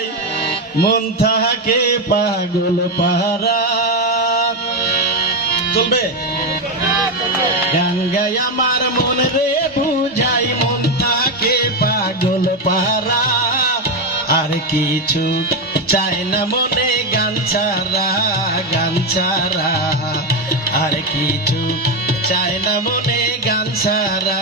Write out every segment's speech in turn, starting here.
বুঝাই মন থাকে পাগল পাহারা। চলবে? গান গাই আমার মন রে বুঝাই মন থাকে পাগল পাহারা। আর কিছু চাই না মনে গান ছাড়া, গান ছাড়া। আর কিছু চাই না মনে গান ছাড়া।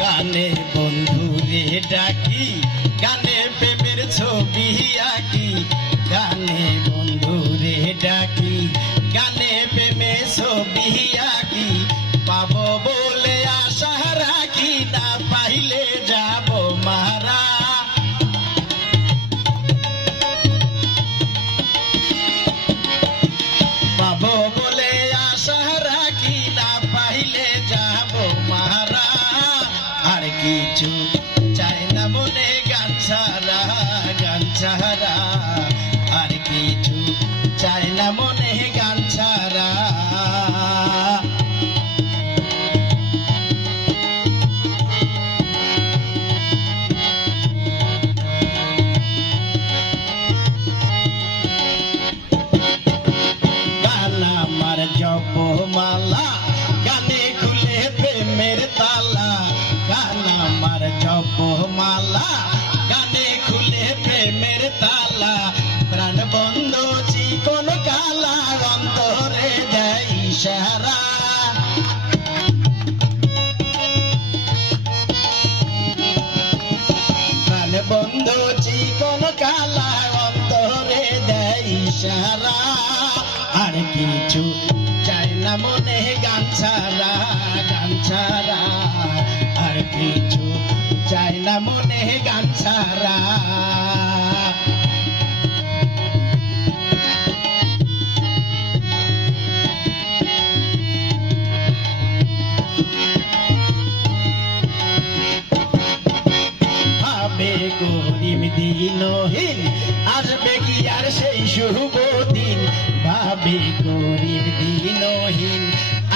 গানে বন্ধুরে ডাকি, গানে প্রেমের ছবি আঁকি। গানে বন্ধুরে ডাকি, গানে প্রেমের ছবি আঁকি। পাবো বলে আশা রাখি, না পাইলে যাব মারা। পাবো বলে আশা রাখি, না পাইলে যাব মারা। আর কিছু চাই না মনে গান ছাড়া, গান ছাড়া। আর কিছু চাই না মনে গান ছাড়া। গান আমার জপমালা, গানে খুলে প্রেমের তালা। গান আমার জপমালা, গানে খুলে প্রেমের তালা। প্রাণ বন্ধ চিকন কালা, অন্তরে দেয় ইশারা। প্রাণ বন্ধ চিকন কালা, অন্তরে দেয় ইশারা। আর কিছু চাই না মনে গান ছাড়া, গান ছাড়া। আর কিছু চাই না মনে গান ছাড়া। ভাবে করিম দিনহীন, আসবে কি আর সেই শুভ দিন। ভাবে করিম দিনহীন,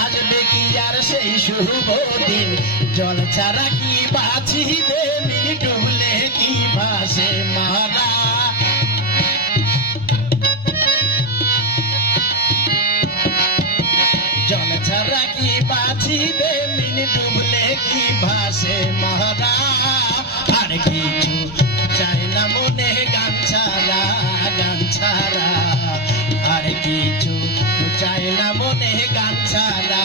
আসবে কি আর সেই শুভ দিন। জল ছাড়া কি বাঁচিবে মিন, ডুবলে কি ভাসে মারা। জল ছাড়া কি বাঁচিবে মিন, ডুবলে কি ভাসে মারা। আর কিছু চাই না মনে গান ছাড়া, গান ছাড়া। আর কিছু চাই না মনে গান ছাড়া।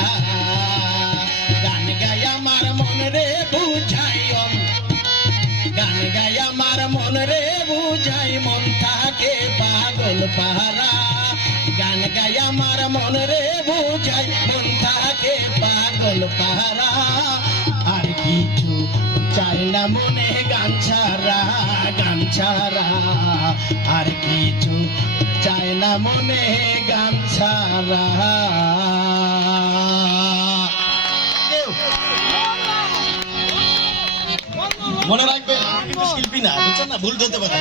গান গাই আমার মন রে বুঝাই, গান গাই আমার মন রে বুঝাই মন থাকে পাগল পাহারা। গান গাই আমার মন রে বুঝাই মন থাকে পাগল পাহারা। আর কিছু চাই না মনে গান ছাড়া, গান ছাড়া। আর কিছু চাই না মনে গান ছাড়া। মনে রাখবে, আমি কিন্তু শিল্পী না, বুঝছেন না, ভুল হতে পারে।